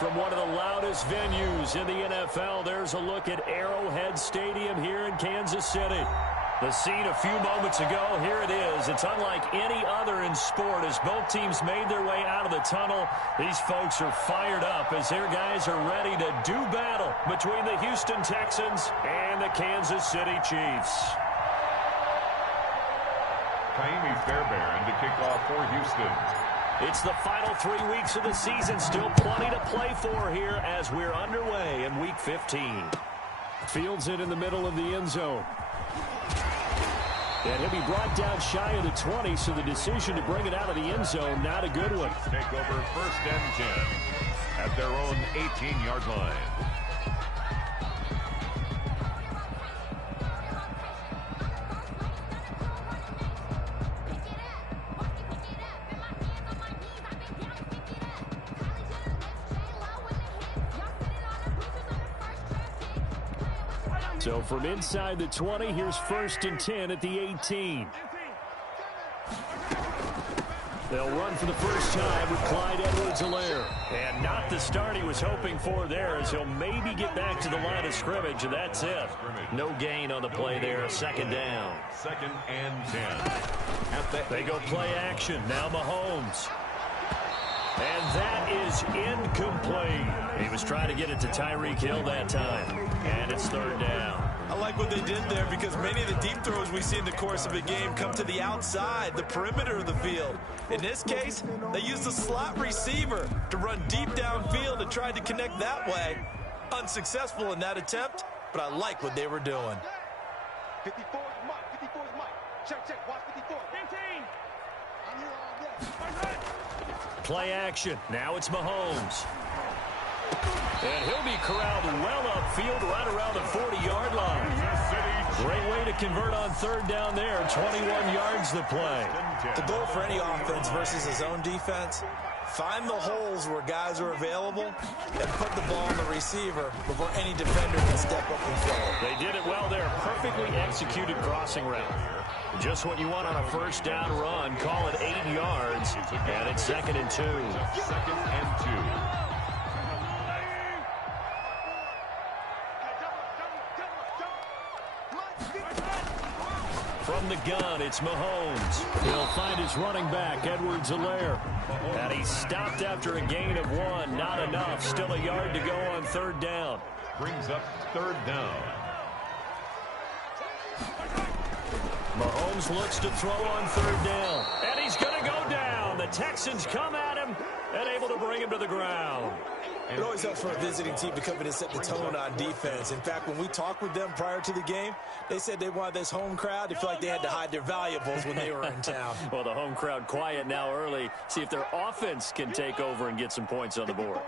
from one of the loudest venues in the NFL. There's a look at Arrowhead Stadium here in Kansas City. The scene a few moments ago, here it is. It's unlike any other in sport as both teams made their way out of the tunnel. These folks are fired up as their guys are ready to do battle between the Houston Texans and the Kansas City Chiefs. Kaimi Fairbairn to kick off for Houston. It's the final 3 weeks of the season. Still plenty to play for here as we're underway in Week 15. Fields it in the middle of the end zone. And he'll be brought down shy of the 20, so the decision to bring it out of the end zone, not a good one. Take over 1st and 10 at their own 18-yard line. So from inside the 20, here's 1st and 10 at the 18. They'll run for the first time with Clyde Edwards-Helaire. And not the start he was hoping for there as he'll maybe get back to the line of scrimmage, and that's it. No gain on the play there, 2nd down. 2nd and 10. They go play action. Now Mahomes. And that is incomplete. He was trying to get it to Tyreek Hill that time. And it's 3rd down. I like what they did there because many of the deep throws we see in the course of a game come to the outside, the perimeter of the field. In this case, they used a slot receiver to run deep downfield and tried to connect that way. Unsuccessful in that attempt, but I like what they were doing. 54 is Mike. 54 is Mike. Check. Watch 54. 15. I'm here all day. Play action. Now it's Mahomes. And he'll be corralled well upfield right around the 40-yard line. Great way to convert on 3rd down there. 21 yards the play. The goal for any offense versus his own defense, find the holes where guys are available and put the ball on the receiver before any defender can step up and fill. They did it well there. Perfectly executed crossing route. Just what you want on a 1st down run. Call it 8 yards. And it's 2nd and 2. 2nd and 2. From the gun, it's Mahomes. He'll find his running back, Edwards-Helaire. And he stopped after a gain of 1. Not enough. Still a yard to go on 3rd down. Brings up 3rd down. Mahomes looks to throw on 3rd down. And he's going to go down. The Texans come at him and able to bring him to the ground. It always helps for a visiting team to come in and set the tone on defense. In fact, when we talked with them prior to the game, they said they wanted this home crowd to feel like they had to hide their valuables when they were in town. Well, the home crowd quiet now early. See if their offense can take over and get some points on the board.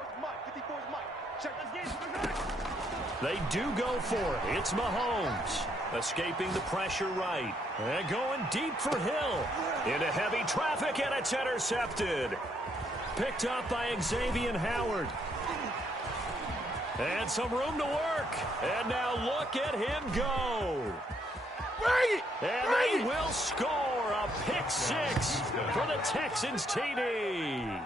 They do go for it. It's Mahomes. Escaping the pressure right. And going deep for Hill. Into heavy traffic, and it's intercepted. Picked up by Xavier Howard. And some room to work. And now look at him go. And they will score a pick 6 for the Texans TD.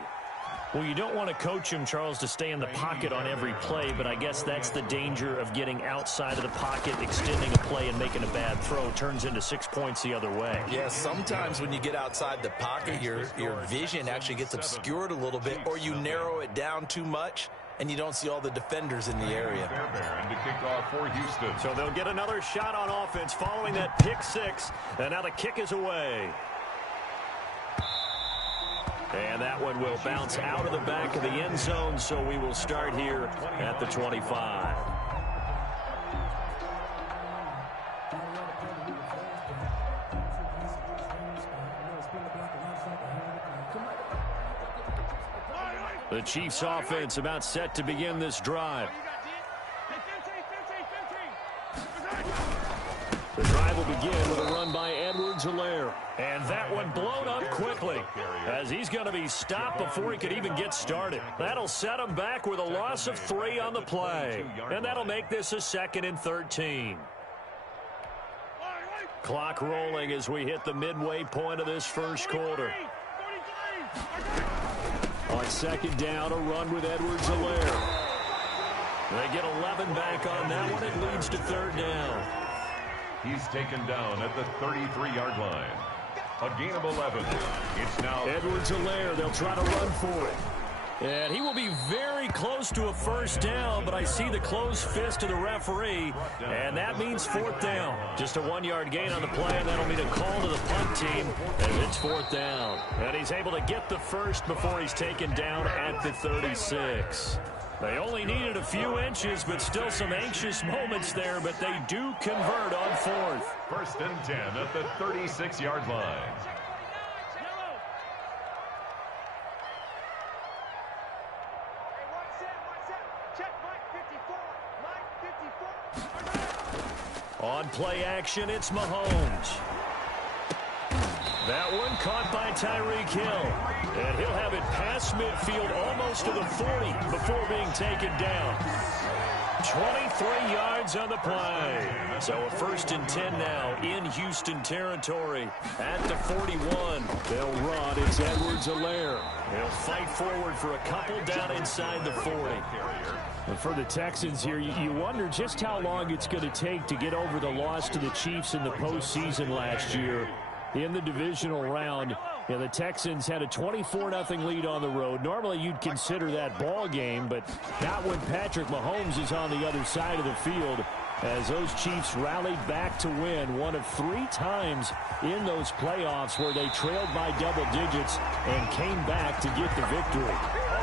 Well, you don't want to coach him, Charles, to stay in the pocket on every play, but I guess that's the danger of getting outside of the pocket, extending a play, and making a bad throw. Turns into 6 points the other way. Yeah, sometimes when you get outside the pocket, your vision actually gets obscured a little bit, or you narrow it down too much, and you don't see all the defenders in the area. Fairbairn to kick off for Houston. So they'll get another shot on offense following that pick 6, and now the kick is away. And that one will bounce out of the back of the end zone, so we will start here at the 25. The Chiefs offense about set to begin this drive. The drive will begin with a run by Edwards-Helaire. And that one blown up quickly as he's going to be stopped before he could even get started. That'll set him back with a loss of 3 on the play. And that'll make this a 2nd and 13. Clock rolling as we hit the midway point of this first quarter. On second down, a run with Edwards-Helaire. They get 11 back on that one. It leads to third down. He's taken down at the 33-yard line. A gain of 11. It's now Edwards-Helaire. They'll try to run for it. And he will be very close to a first down, but I see the closed fist of the referee, and that means fourth down. Just a 1-yard gain on the play, and that'll mean a call to the punt team, and it's fourth down. And he's able to get the first before he's taken down at the 36. They only needed a few inches, but still some anxious moments there, but they do convert on fourth. First and 10 at the 36-yard line. On play action, it's Mahomes. That one caught by Tyreek Hill. And he'll have it past midfield almost to the 40 before being taken down. 23 yards on the play. So a first and 10 now in Houston territory. At the 41, they'll run. It's Edwards-Helaire. They'll fight forward for a couple down inside the 40. And for the Texans here, you wonder just how long it's going to take to get over the loss to the Chiefs in the postseason last year. In the divisional round, the Texans had a 24-0 lead on the road. Normally, you'd consider that ball game, but not when Patrick Mahomes is on the other side of the field, as those Chiefs rallied back to win one of 3 times in those playoffs where they trailed by double digits and came back to get the victory.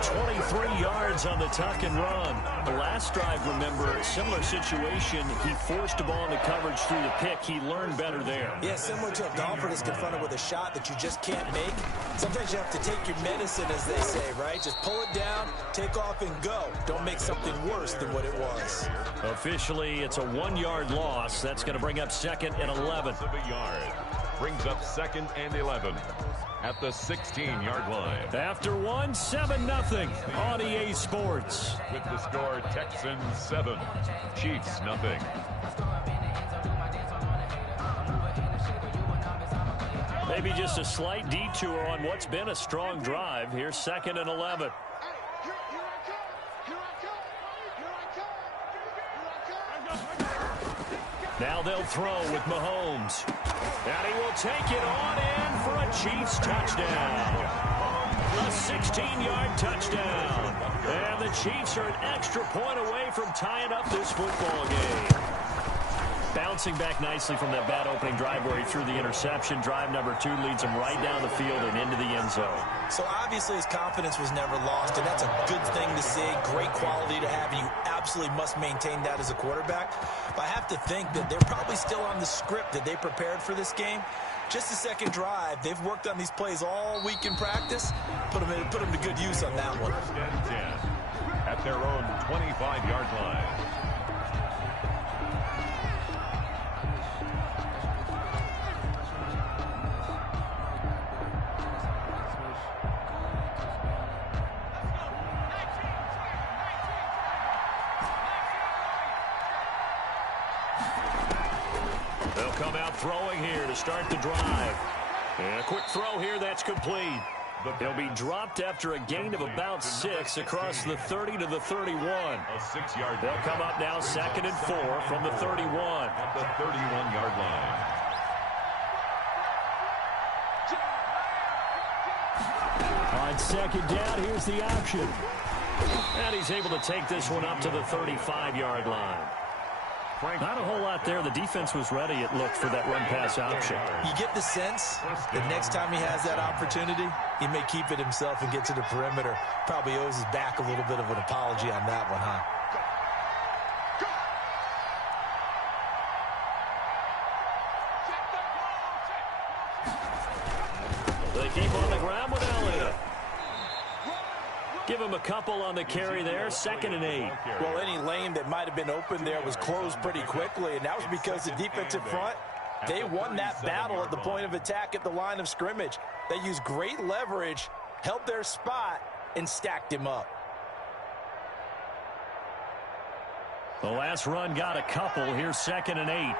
23 yards on the tuck and run. The last drive, remember, similar situation. He forced the ball into coverage through the pick. He learned better there. Yeah, similar to a golfer that's confronted with a shot that you just can't make. Sometimes you have to take your medicine, as they say, right? Just pull it down, take off, and go. Don't make something worse than what it was. Officially, it's a 1-yard loss. That's going to bring up second and 11. Brings up second and 11 at the 16-yard line. After one, 7-0 on EA Sports. With the score, Texans 7, Chiefs 0. Maybe just a slight detour on what's been a strong drive. Here's second and 11. Now they'll throw with Mahomes. And he will take it on in for a Chiefs touchdown. A 16-yard touchdown. And the Chiefs are an extra point away from tying up this football game. Bouncing back nicely from that bad opening drive where he threw the interception. Drive number 2 leads him right down the field and into the end zone. So obviously his confidence was never lost, and that's a good thing to see. Great quality to have, and you absolutely must maintain that as a quarterback. But I have to think that they're probably still on the script that they prepared for this game. Just the second drive, they've worked on these plays all week in practice. Put them to good use on that one. First and 10 at their own 25-yard line. They'll come out throwing here to start the drive. And a quick throw here, that's complete. He'll be dropped after a gain of about 6 across the 30 to the 31. A 6-yard. They'll come up now second and 4 from the 31. At the 31-yard line. On second down, here's the option. And he's able to take this one up to the 35-yard line. Not a whole lot there. The defense was ready, it looked, for that run-pass option. You get the sense that next time he has that opportunity, he may keep it himself and get to the perimeter. Probably owes his back a little bit of an apology on that one, huh? They keep on the ground with Elliott. Give him a couple on the carry there. Second and 8. Well, any lane that might have been open there was closed pretty quickly, and that was because the defensive front, they won that battle at the point of attack at the line of scrimmage. They used great leverage, held their spot, and stacked him up. The last run got a couple. Here's second and 8.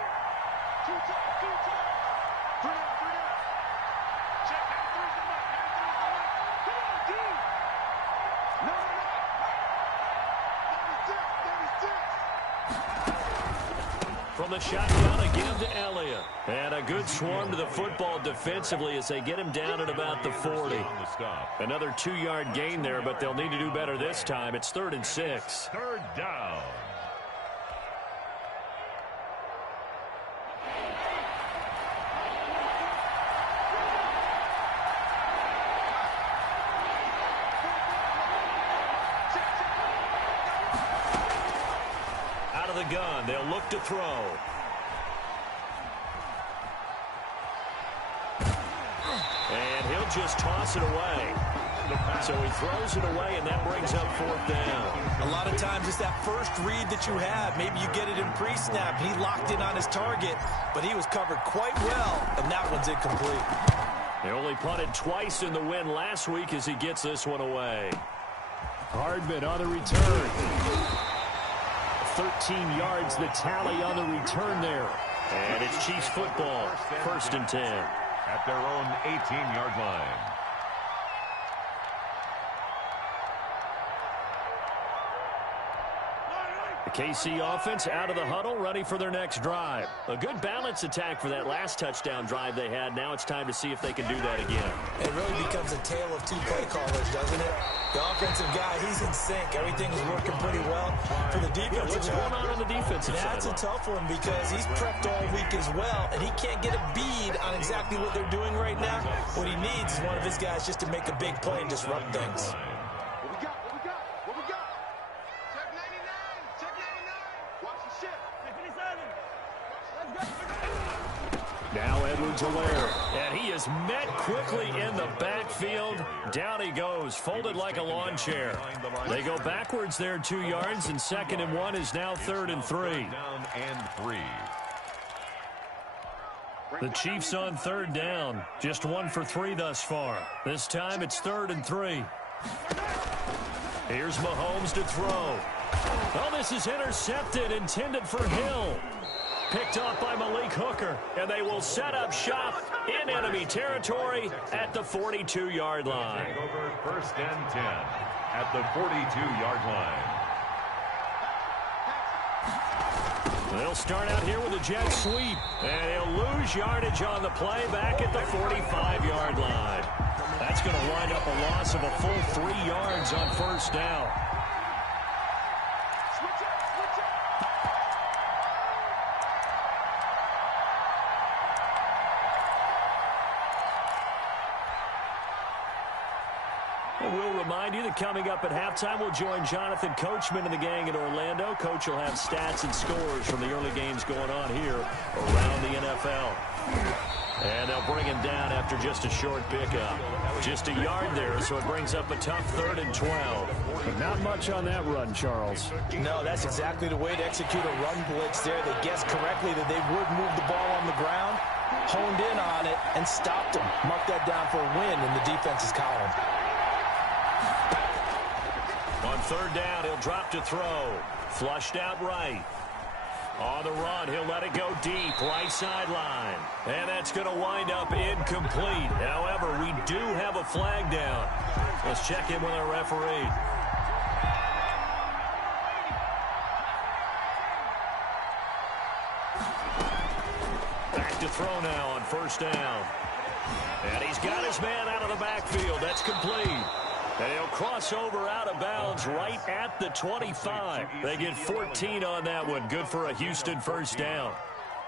from the shotgun again to Elliott. And a good swarm to the football defensively as they get him down at about the 40. Another 2-yard gain there, but they'll need to do better this time. It's 3rd and 6. Third down. Out of the gun, they'll look to throw. And he'll just toss it away. So he throws it away, and that brings up 4th down. A lot of times it's that first read that you have. Maybe you get it in pre-snap. He locked in on his target, but he was covered quite well, and that one's incomplete. They only punted twice in the win last week as he gets this one away. Hardman on the return. 13 yards the tally on the return there. And it's Chiefs football, 1st and 10. At their own 18-yard line. The KC offense out of the huddle, ready for their next drive. A good balance attack for that last touchdown drive they had. Now it's time to see if they can do that again. It really becomes a tale of two play callers, doesn't it? The offensive guy, he's in sync. Everything is working pretty well. For the defensive What's going on the defensive side? That's a tough one because he's prepped all week as well, and he can't get a bead on exactly what they're doing right now. What he needs is one of his guys just to make a big play and disrupt things. Now Edwards-Helaire, and he is met quickly in the backfield. Down he goes, folded like a lawn chair. They go backwards there 2 yards, and 2nd and 1 is now 3rd and 3. Down and 3. The Chiefs on 3rd down, just 1 for 3 thus far. This time it's 3rd and 3. Here's Mahomes to throw. Oh, this is intercepted, intended for Hill. Picked off by Malik Hooker, and they will set up shop in enemy territory at the 42-yard line. Over 1st and 10 at the 42-yard line. They'll start out here with a jet sweep, and he'll lose yardage on the play back at the 45-yard line. That's going to wind up a loss of a full 3 yards on 1st down. We'll remind you that coming up at halftime, we'll join Jonathan Coachman and the gang in Orlando. Coach will have stats and scores from the early games going on here around the NFL. And they'll bring him down after just a short pickup. Just a yard there, so it brings up a tough 3rd and 12. But not much on that run, Charles. No, that's exactly the way to execute a run blitz there. They guessed correctly that they would move the ball on the ground, honed in on it, and stopped them. Mark that down for a win in the defense's column. On 3rd down, he'll drop to throw. Flushed out right. On the run, he'll let it go deep, right sideline. And that's going to wind up incomplete. However, we do have a flag down. Let's check in with our referee. Back to throw now on 1st down. And he's got his man out of the backfield. That's complete. And he'll cross over out of bounds right at the 25. They get 14 on that one. Good for a Houston 1st down.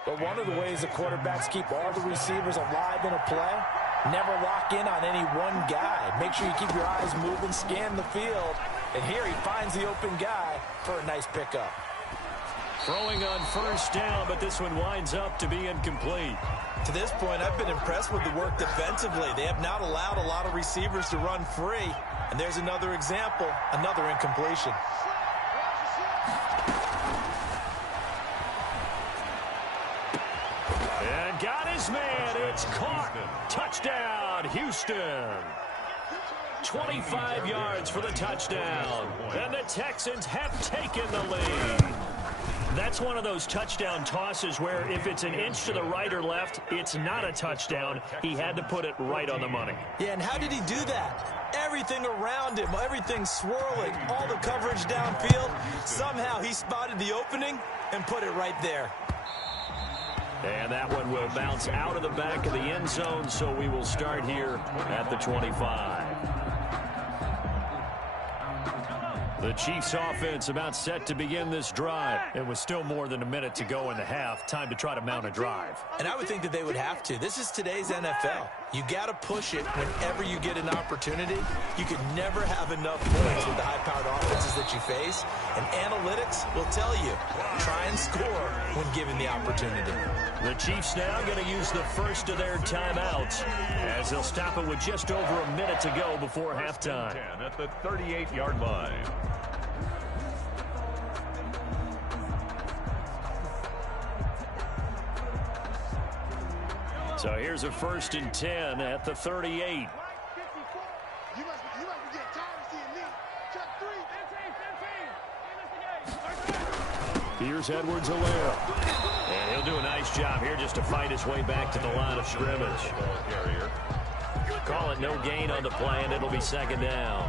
But one of the ways the quarterbacks keep all the receivers alive in a play, never lock in on any one guy. Make sure you keep your eyes moving, scan the field. And here he finds the open guy for a nice pickup. Throwing on 1st down, but this one winds up to be incomplete. To this point, I've been impressed with the work defensively. They have not allowed a lot of receivers to run free. And there's another example, another incompletion. And got his man. It's caught. Touchdown, Houston. 25 yards for the touchdown. And the Texans have taken the lead. That's one of those touchdown tosses where if it's an inch to the right or left, it's not a touchdown. He had to put it right on the money. Yeah, and how did he do that? Everything around him, everything swirling, all the coverage downfield. Somehow he spotted the opening and put it right there. And that one will bounce out of the back of the end zone, so we will start here at the 25. The Chiefs offense about set to begin this drive. It was still more than a minute to go in the half. Time to try to mount a drive. And I would think that they would have to. This is today's NFL. You got to push it whenever you get an opportunity. You could never have enough points with the high-powered offenses that you face. And analytics will tell you, try and score when given the opportunity. The Chiefs now going to use the first of their timeouts as they'll stop it with just over a minute to go before halftime. 10 at the 38-yard line. So here's a 1st and 10 at the 38. You must be getting tired of seeing me. Check 3. Here's Edwards-Helaire. And he'll do a nice job here just to fight his way back to the line of scrimmage. Call it no gain on the play, and it'll be 2nd down.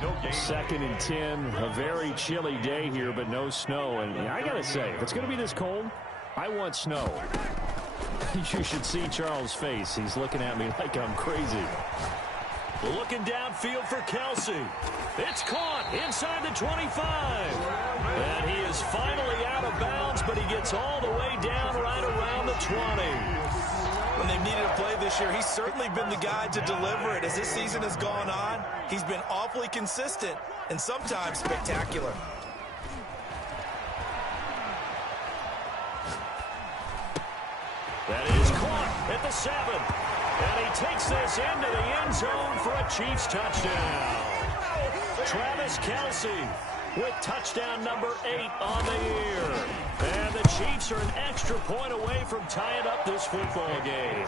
2nd and 10, a very chilly day here, but no snow. And I got to say, if it's going to be this cold, I want snow. You should see Charles' face. He's looking at me like I'm crazy. Looking downfield for Kelsey. It's caught inside the 25. And he is finally out of bounds, but he gets all the way down right around the 20. When they've needed a play this year, he's certainly been the guy to deliver it. As this season has gone on, he's been awfully consistent and sometimes spectacular. That is caught at the 7. And he takes this into the end zone for a Chiefs touchdown. Travis Kelsey with touchdown number 8 on the year. And the Chiefs are an extra point away from tying up this football game.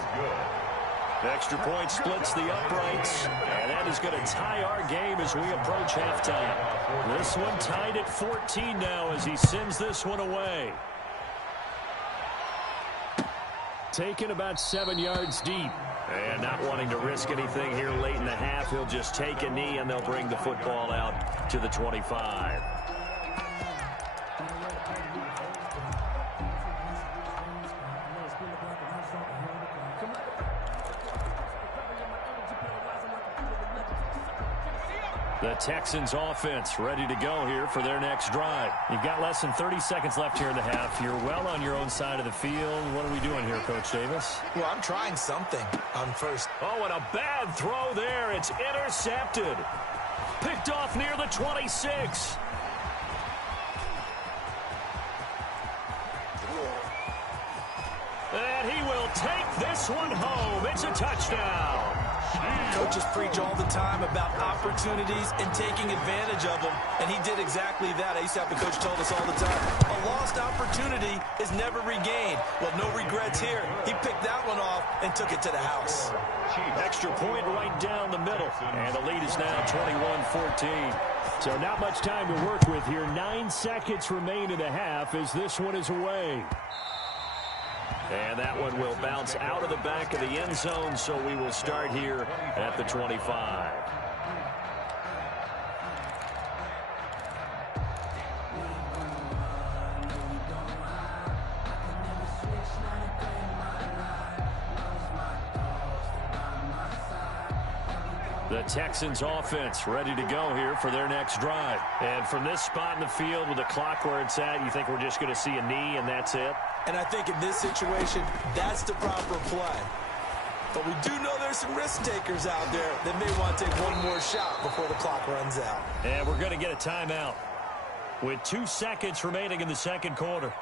Extra point splits the uprights, and that is going to tie our game as we approach halftime. This one tied at 14 now as he sends this one away. Taken about 7 yards deep. And not wanting to risk anything here late in the half, he'll just take a knee, and they'll bring the football out to the 25. The Texans offense ready to go here for their next drive. You've got less than 30 seconds left here in the half. You're well on your own side of the field. What are we doing here, Coach Davis? Well, I'm trying something on first. Oh, and a bad throw there. It's intercepted. Picked off near the 26. And he will take this one home. It's a touchdown. Coaches preach all the time about opportunities and taking advantage of them, and he did exactly that. I used to have a coach told us all the time, a lost opportunity is never regained. Well, no regrets here. He picked that one off and took it to the house. Extra point right down the middle, and the lead is now 21-14. So not much time to work with here. 9 seconds remain in the half as this one is away. And that one will bounce out of the back of the end zone, so we will start here at the 25. The Texans offense ready to go here for their next drive. And from this spot in the field with the clock where it's at, you think we're just going to see a knee and that's it? And I think in this situation, that's the proper play. But we do know there's some risk takers out there that may want to take one more shot before the clock runs out. And we're going to get a timeout with 2 seconds remaining in the second quarter.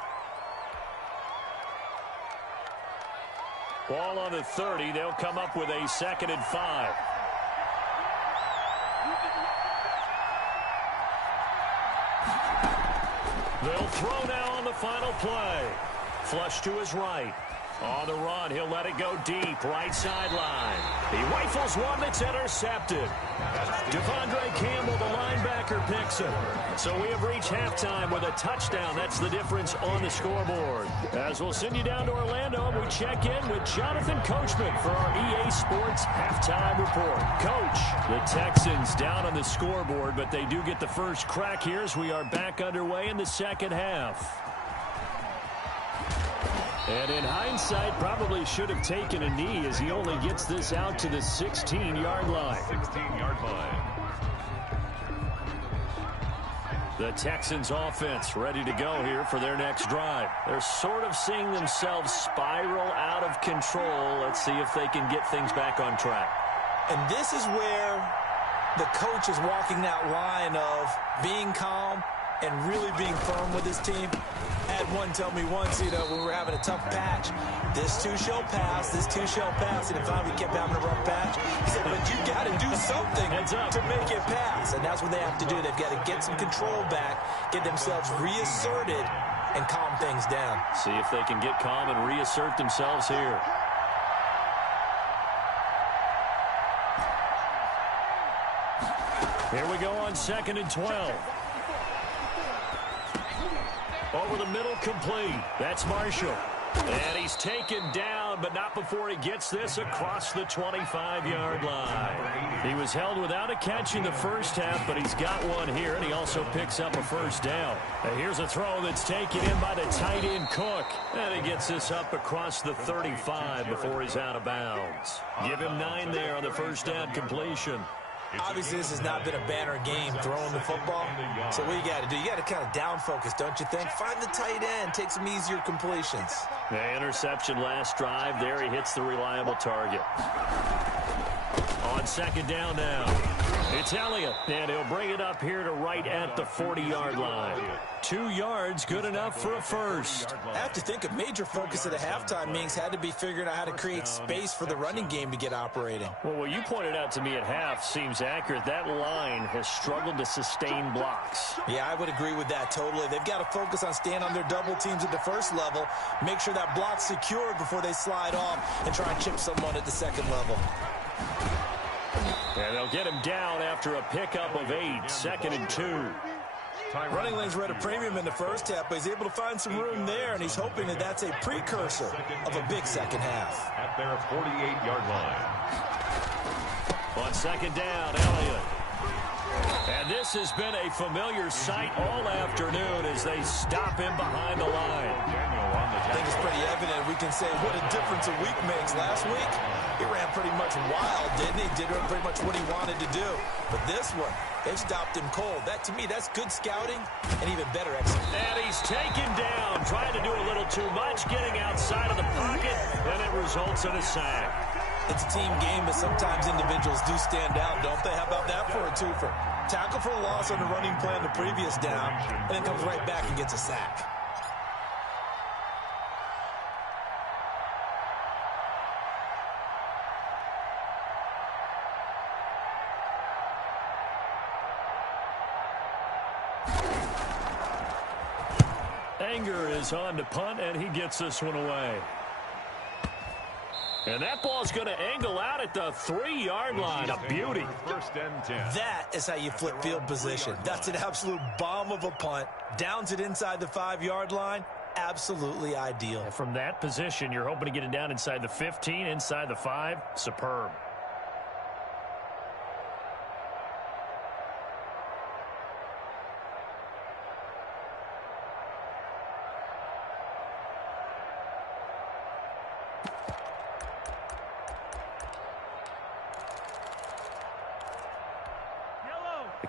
Ball on the 30. They'll come up with a 2nd and 5. They'll throw now on the final play. Flush to his right. On the run, he'll let it go deep, right sideline. He rifles one that's intercepted. Devondre Campbell, the linebacker, picks him. So we have reached halftime with a touchdown. That's the difference on the scoreboard. As we'll send you down to Orlando, and we check in with Jonathan Coachman for our EA Sports Halftime Report. Coach, the Texans down on the scoreboard, but they do get the first crack here as we are back underway in the second half. And in hindsight, probably should have taken a knee as he only gets this out to the 16-yard line. 16-yard line. The Texans offense ready to go here for their next drive. They're sort of seeing themselves spiral out of control. Let's see if they can get things back on track. And this is where the coach is walking that line of being calm and really being firm with his team. I had one tell me once, when we were having a tough patch, this too shall pass, this too shall pass, and in fact we kept having a rough patch. He said, but you got to do something to make it pass, and that's what they have to do. They've got to get some control back, get themselves reasserted, and calm things down. See if they can get calm and reassert themselves here. Here we go on 2nd and 12. Over the middle, complete. That's Marshall. And he's taken down, but not before he gets this across the 25-yard line. He was held without a catch in the first half, but he's got one here, and he also picks up a first down. And here's a throw that's taken in by the tight end, Cook. And he gets this up across the 35 before he's out of bounds. Give him 9 there on the first down completion. Obviously, this has not been a banner game throwing the football. So what you got to do, you got to kind of down focus, don't you think? Find the tight end, take some easier completions. The interception last drive. There he hits the reliable target. On 2nd down now, it's Elliott, and he'll bring it up here to right at the 40-yard line. 2 yards, good enough for a first. I have to think a major focus at the halftime meetings had to be figuring out how to create space for the running game to get operating. Well, what you pointed out to me at half seems accurate. That line has struggled to sustain blocks. Yeah, I would agree with that totally. They've got to focus on staying on their double teams at the first level, make sure that block's secured before they slide off and try and chip someone at the second level. And they'll get him down after a pickup of 8, 2nd and 2. Running lanes were at a premium in the first half, but he's able to find some room there, and he's hoping that that's a precursor of a big second half. At their 48-yard line. On 2nd down, Elliott. And this has been a familiar sight all afternoon as they stop him behind the line. I think it's pretty evident. We can say what a difference a week makes. Last week, he ran pretty much wild, didn't he? Did pretty much what he wanted to do. But this one, they've stopped him cold. That, to me, that's good scouting and even better execution. And he's taken down, trying to do a little too much, getting outside of the pocket, and it results in a sack. It's a team game, but sometimes individuals do stand out, don't they? How about that for a twofer? Tackle for a loss on the running play on the previous down, and then comes right back and gets a sack. Anger is on to punt, and he gets this one away. And that ball's going to angle out at the 3-yard line. A beauty. 1st and 10. That is how you flip field position. That's an absolute bomb of a punt. Downs it inside the 5-yard line. Absolutely ideal. And from that position, you're hoping to get it down inside the 15, inside the 5. Superb.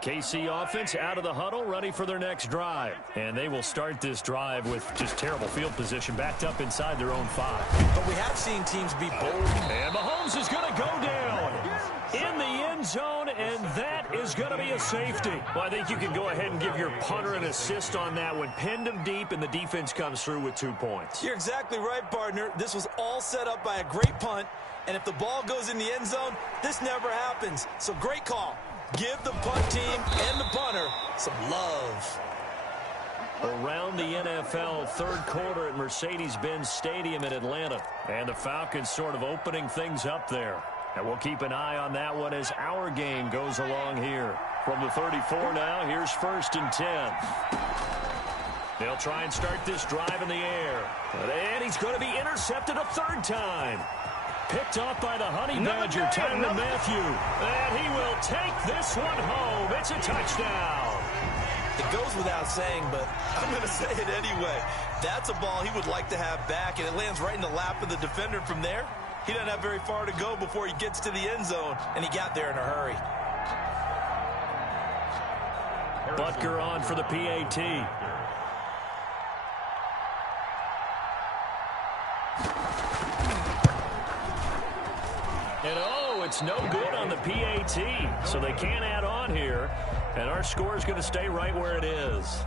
KC offense out of the huddle, ready for their next drive. And they will start this drive with just terrible field position, backed up inside their own 5. But we have seen teams be bold. And Mahomes is going to go down in the end zone, and that is going to be a safety. Well, I think you can go ahead and give your punter an assist on that one. Pinned him deep, and the defense comes through with 2 points. You're exactly right, partner. This was all set up by a great punt, and if the ball goes in the end zone, this never happens. So great call. Give the punt team and the punter some love. Around the NFL, 3rd quarter at Mercedes-Benz Stadium in Atlanta. And the Falcons sort of opening things up there. And we'll keep an eye on that one as our game goes along here. From the 34 now, here's 1st and 10. They'll try and start this drive in the air. And he's going to be intercepted a 3rd time. Picked off by the Honey Badger, Tyrann Mathieu. And he will take this one home. It's a touchdown. It goes without saying, but I'm going to say it anyway. That's a ball he would like to have back, and it lands right in the lap of the defender from there. He doesn't have very far to go before he gets to the end zone, and he got there in a hurry. Butker on for the PAT. And oh, it's no good on the PAT, so they can't add on here, and our score is going to stay right where it is.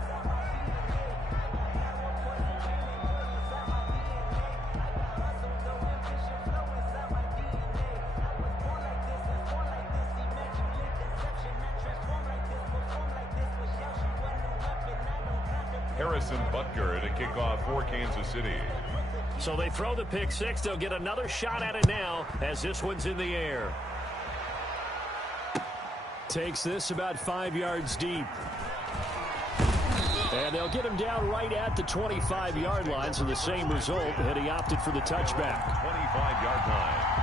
Harrison Butker to kick off for Kansas City. So they throw the pick six. They'll get another shot at it now as this one's in the air. Takes this about 5 yards deep. And they'll get him down right at the 25-yard line, so the same result, and he opted for the touchback. 25-yard line.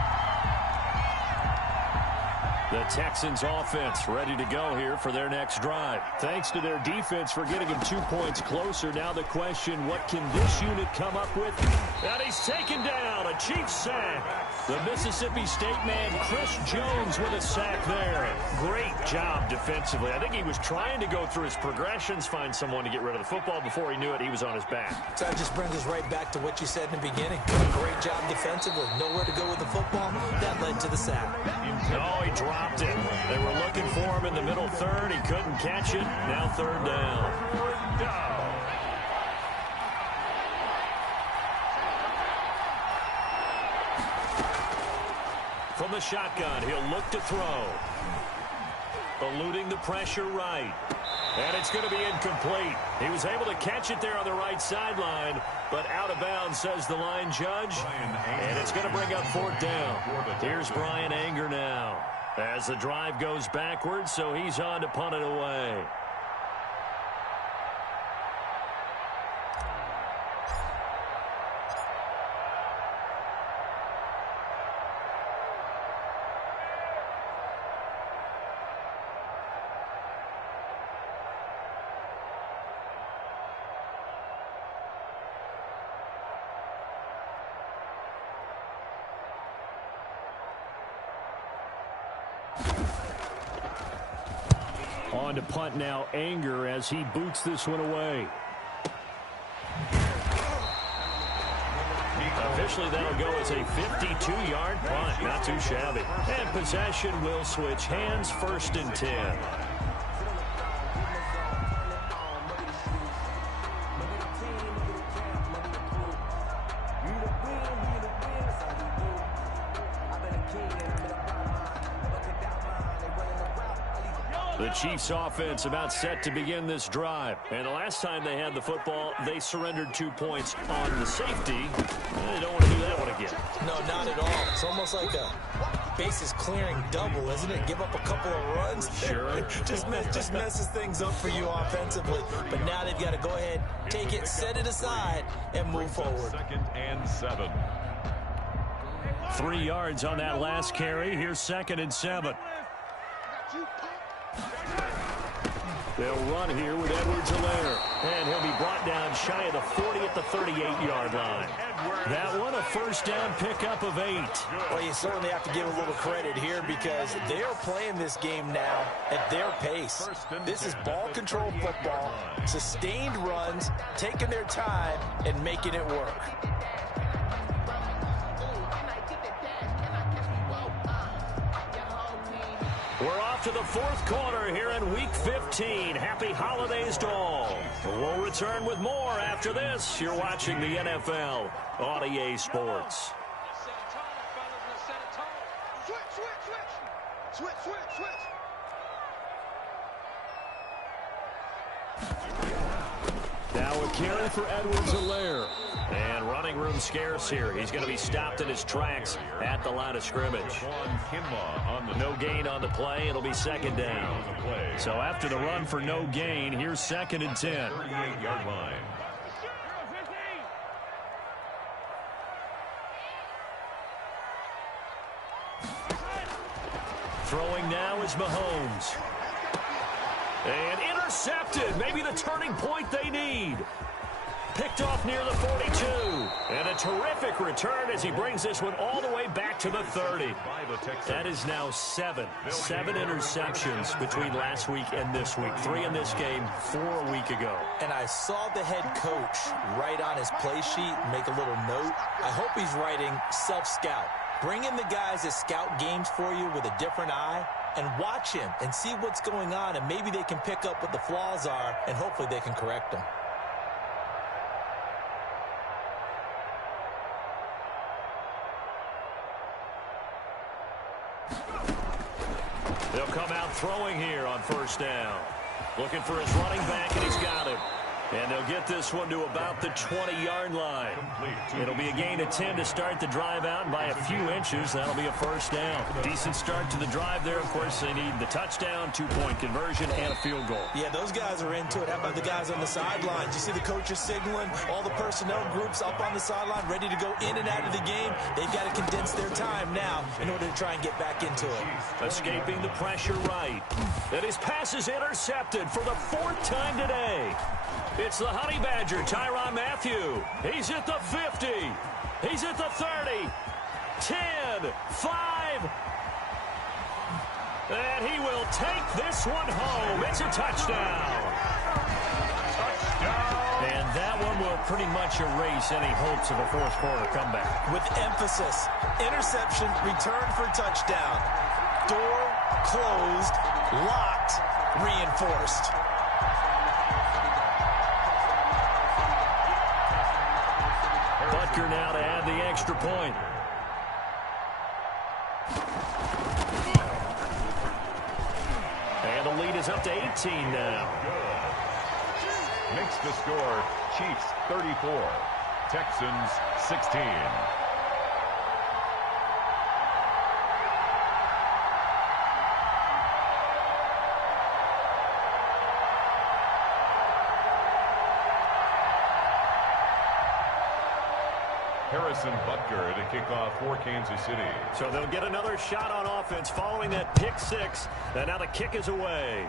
The Texans offense ready to go here for their next drive. Thanks to their defense for getting him 2 points closer. Now the question, what can this unit come up with? And he's taken down, a Chiefs sack. The Mississippi State man, Chris Jones, with a sack there. Great job defensively. I think he was trying to go through his progressions, find someone to get rid of the football. Before he knew it, he was on his back. So that just brings us right back to what you said in the beginning. Great job defensively. Nowhere to go with the football. That led to the sack. Oh, he dropped it. They were looking for him in the middle third. He couldn't catch it. Now third down. From the shotgun, he'll look to throw. Eluding the pressure right. And it's going to be incomplete. He was able to catch it there on the right sideline, but out of bounds, says the line judge. And it's going to bring up fourth down. Here's Brian Anger now as the drive goes backwards, so he's on to punt it away. On to punt now, Anger, as he boots this one away. Officially, that'll go as a 52-yard punt. Not too shabby. And possession will switch hands, 1st and 10. The Chiefs offense about set to begin this drive. And the last time they had the football, they surrendered 2 points on the safety. They don't want to do that one again. No, not at all. It's almost like a bases clearing double, isn't it? Give up a couple of runs. Sure. just messes things up for you offensively. But now they've got to go ahead, take it, set it aside, and move forward. 2nd and 7. 3 yards on that last carry. Here's 2nd and 7. They'll run here with Edwards-Helaire. And he'll be brought down shy of the 40 at the 38-yard line. That one, a first down pickup of 8. Well, you certainly have to give a little credit here because they are playing this game now at their pace. This is ball control football, sustained runs, taking their time, and making it work. We're off to the 4th quarter here in Week 15. Happy holidays to all. We'll return with more after this. You're watching the NFL on EA Sports. Now a carry for Edwards-Helaire. And running room scarce here. He's going to be stopped in his tracks at the line of scrimmage. No gain on the play. It'll be 2nd down. So after the run for no gain, here's 2nd and 10. 38-yard line. Throwing now is Mahomes. And intercepted. Maybe the turning point they need. Picked off near the 42. And a terrific return as he brings this one all the way back to the 30. That is now seven interceptions between last week and this week. 3 in this game, 4 a week ago. And I saw the head coach write on his play sheet, make a little note. I hope he's writing self-scout. Bring in the guys that scout games for you with a different eye and watch him and see what's going on, and maybe they can pick up what the flaws are, and hopefully they can correct them. They'll come out throwing here on first down. Looking for his running back, and he's got him. And they'll get this one to about the 20-yard line. It'll be a gain of 10 to start the drive out, and by a few inches, that'll be a first down. Decent start to the drive there. Of course, they need the touchdown, 2-point conversion, and a field goal. Yeah, those guys are into it. How about the guys on the sidelines? You see the coaches signaling, all the personnel groups up on the sideline, ready to go in and out of the game. They've got to condense their time now in order to try and get back into it. Escaping the pressure right. And his pass is intercepted for the 4th time today. It's the Honey Badger, Tyrann Mathieu. He's at the 50. He's at the 30. 10, 5. And he will take this one home. It's a touchdown. And that one will pretty much erase any hopes of a fourth quarter comeback. With emphasis, interception, return for touchdown. Door closed, locked, reinforced. Butker now to add the extra point. And the lead is up to 18 now. Makes the score Chiefs 34, Texans 16. Harrison Butker to kick off for Kansas City. So they'll get another shot on offense following that pick 6. And now the kick is away.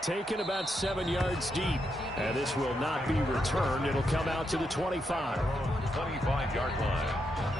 Taken about 7 yards deep. And this will not be returned. It'll come out to the 25. 25-yard line.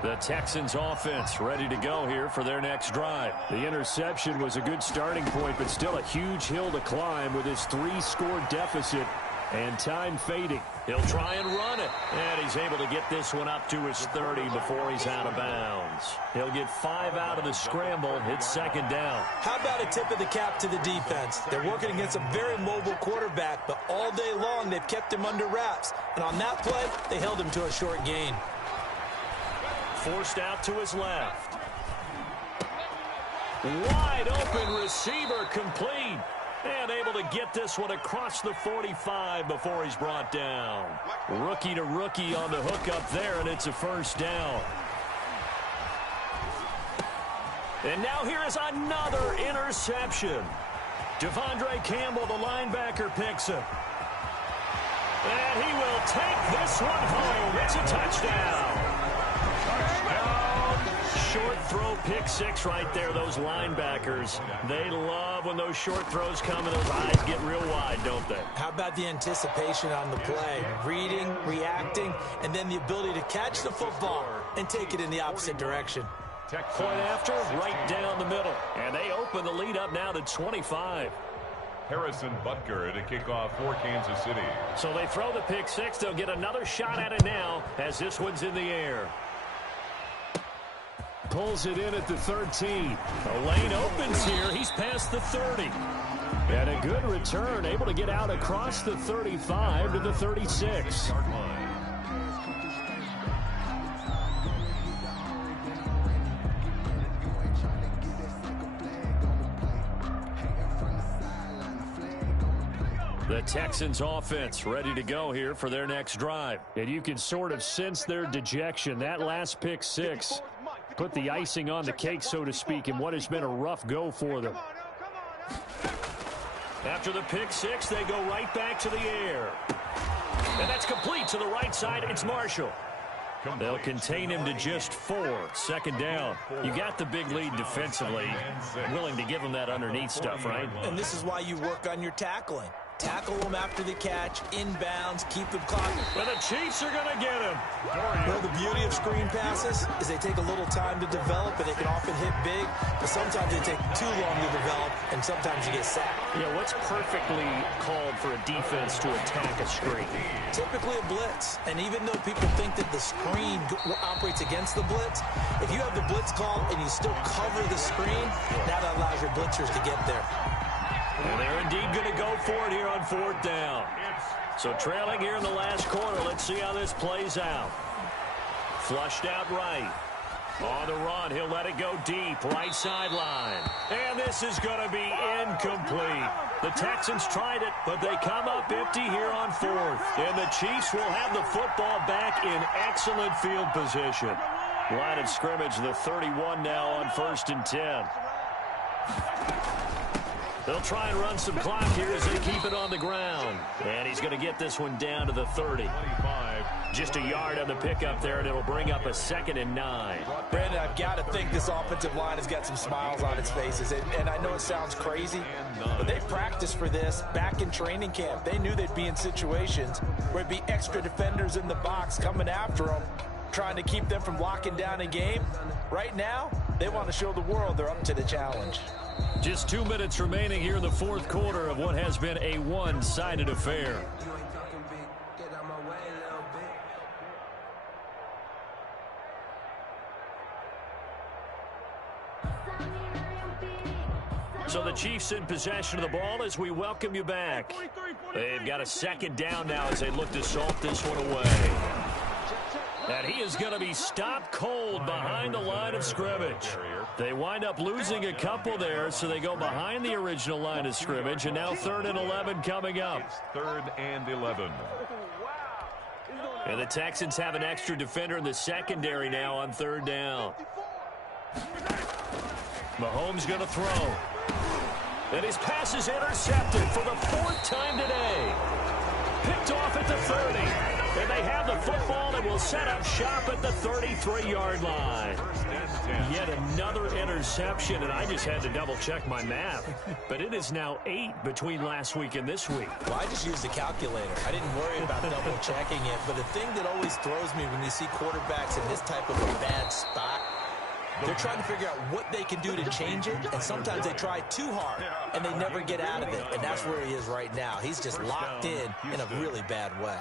The Texans offense ready to go here for their next drive. The interception was a good starting point, but still a huge hill to climb with his 3-score deficit and time fading. He'll try and run it, and he's able to get this one up to his 30 before he's out of bounds. He'll get 5 out of the scramble. It's second down. How about a tip of the cap to the defense? They're working against a very mobile quarterback, but all day long they've kept him under wraps. And on that play, they held him to a short gain. Forced out to his left. Wide open receiver complete. And able to get this one across the 45 before he's brought down. Rookie to rookie on the hook up there, and it's a first down. And now here is another interception. Devondre Campbell, the linebacker, picks it. And he will take this one home. It's a touchdown. Short throw, pick 6 right there. Those linebackers, they love when those short throws come and those eyes get real wide, don't they? How about the anticipation on the play? Reading, reacting, and then the ability to catch the football and take it in the opposite direction. Point after, right down the middle. And they open the lead up now to 25. Harrison Butker to kick off for Kansas City. So they throw the pick 6. They'll get another shot at it now as this one's in the air. Pulls it in at the 13. The lane opens here. He's past the 30. And a good return, able to get out across the 35 to the 36. The Texans offense ready to go here for their next drive. And you can sort of sense their dejection. That last pick 6 put the icing on the cake, so to speak, in what has been a rough go for them. After the pick six, they go right back to the air. And that's complete to the right side. It's Marshall. They'll contain him to just 4. Second down. You got the big lead defensively. Willing to give him that underneath stuff, right? And this is why you work on your tackling. Tackle them after the catch, inbounds, keep them clocking. Well, the Chiefs are going to get him. Well, the beauty of screen passes is they take a little time to develop, and they can often hit big, but sometimes they take too long to develop, and sometimes you get sacked. Yeah, what's perfectly called for a defense to attack a screen? Typically a blitz, and even though people think that the screen operates against the blitz, if you have the blitz call and you still cover the screen, that allows your blitzers to get there. And they're indeed going to go for it here on 4th down. So trailing here in the last quarter. Let's see how this plays out. Flushed out right. On the run, he'll let it go deep. Right sideline. And this is going to be incomplete. The Texans tried it, but they come up empty here on 4th. And the Chiefs will have the football back in excellent field position. Line of scrimmage, the 31 now on 1st and 10. They'll try and run some clock here as they keep it on the ground. And he's going to get this one down to the 30. Just a yard on the pickup there, and it'll bring up a 2nd and 9. Brandon, I've got to think this offensive line has got some smiles on its faces. And I know it sounds crazy, but they practiced for this back in training camp. They knew they'd be in situations where it'd be extra defenders in the box coming after them, trying to keep them from locking down a game. Right now, they want to show the world they're up to the challenge. Just 2 minutes remaining here in the 4th quarter of what has been a one-sided affair. So the Chiefs in possession of the ball as we welcome you back. They've got a 2nd down now as they look to salt this one away. And he is going to be stopped cold behind the line of scrimmage. They wind up losing a couple there, so they go behind the original line of scrimmage, and now 3rd and 11 coming up. 3rd and 11. And the Texans have an extra defender in the secondary now on 3rd down. Mahomes going to throw. And his pass is intercepted for the 4th time today. Picked off at the 30. And they have the football and will set up shop at the 33-yard line. Yet another interception, and I just had to double-check my math. But it is now 8 between last week and this week. Well, I just used the calculator. I didn't worry about double-checking it. But the thing that always throws me when you see quarterbacks in this type of a bad spot, they're trying to figure out what they can do to change it, and sometimes they try too hard, and they never get out of it. And that's where he is right now. He's just locked in a really bad way.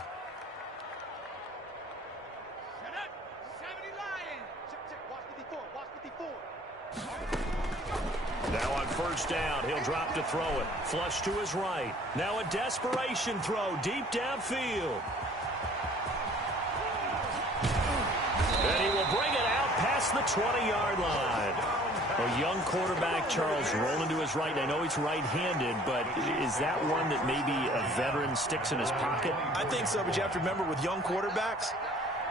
Now on 1st down, he'll drop to throw it. Flush to his right. Now a desperation throw deep downfield. And he will bring it out past the 20-yard line. A young quarterback, Charles, rolling to his right. I know he's right-handed, but is that one that maybe a veteran sticks in his pocket? I think so, but you have to remember with young quarterbacks,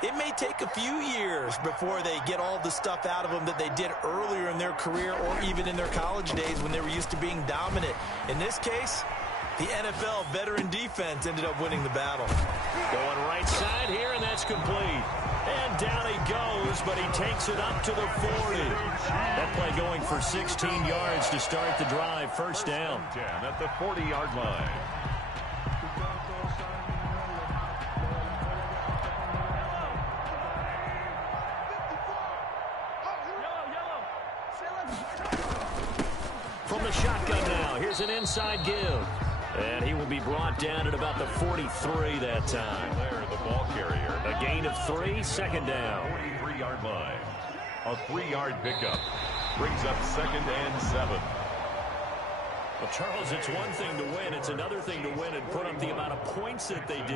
it may take a few years before they get all the stuff out of them that they did earlier in their career or even in their college days when they were used to being dominant. In this case, the NFL veteran defense ended up winning the battle. Going right side here, and that's complete. And down he goes, but he takes it up to the 40. That play going for 16 yards to start the drive. 1st down. 10 at the 40-yard line. From the shotgun now, here's an inside give. And he will be brought down at about the 43 that time. There, the ball carrier. A gain of 3, 2nd down. 43-yard line. A 3-yard pickup. Brings up 2nd and 7. Well, Charles, it's one thing to win. It's another thing to win and put up the amount of points that they did.